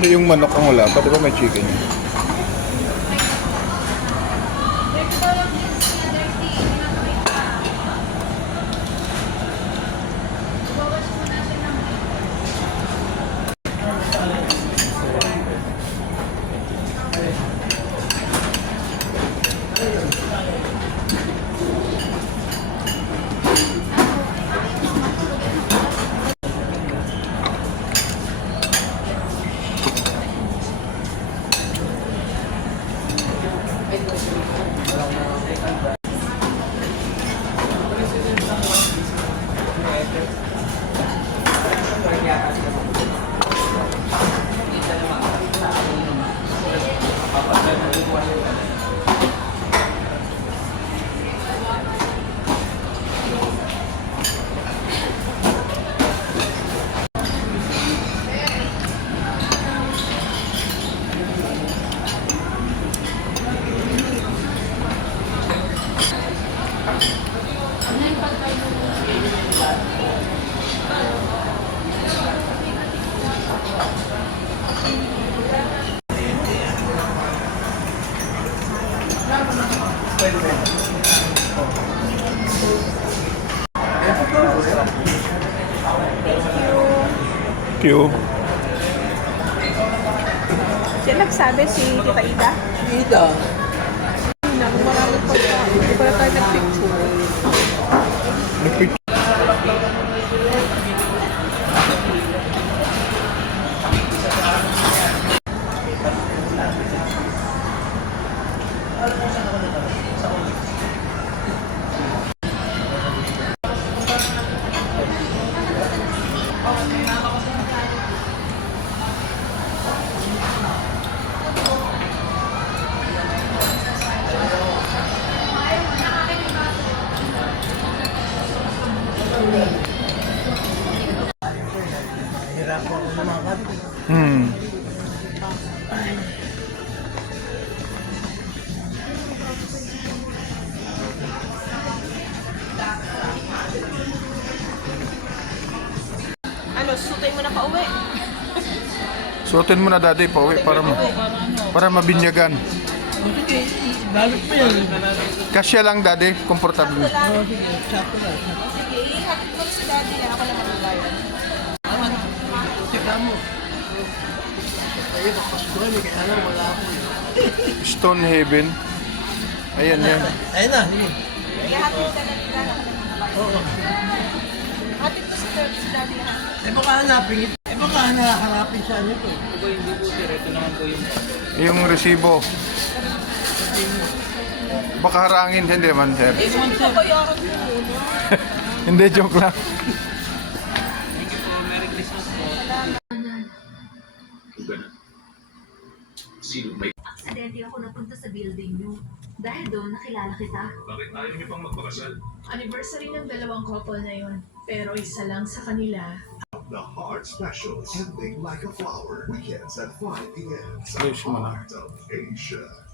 Hindi yung manok ang wala pa, di ba may chicken yun? Q. Siya nagsabi si Tita Ida. Ida. Maraming pagkain. Hindi pala tayo nag-picture. Hirap ako lumakad. Ano, sutay mo na pa uwi. Suotin mo na dati pauwi para mabinyagan. Sige, balot mo yan. Kasya lang dati, komportable. Sige, sakto lang. Sige, ihatid mo si Daddy. Ako naman ang bayan. Sika mo. Tayo, papaskohan eh. Kaya lang, wala ako. Stone Heaven. Ayan yan. Ayun na, sige. Ihatid ka na nila. Oo. Hatid mo si Daddy. Eh baka hanapin ito. Eh baka hanapin siya nito. Yung resibo. Baka harangin, hindi man, sir. Eh, hindi ko bayaran mo muna. Hindi, joke lang. Aksidente ako napunta sa building niyo. Dahil doon, nakilala kita. Bakit ayaw niyo pang magpakasal? Anniversary ng dalawang couple na yun. Pero isa lang sa kanila. The Heart Specials, ending like a flower. Weekends at 5 p.m. sa Yes, man. Heart of Asia.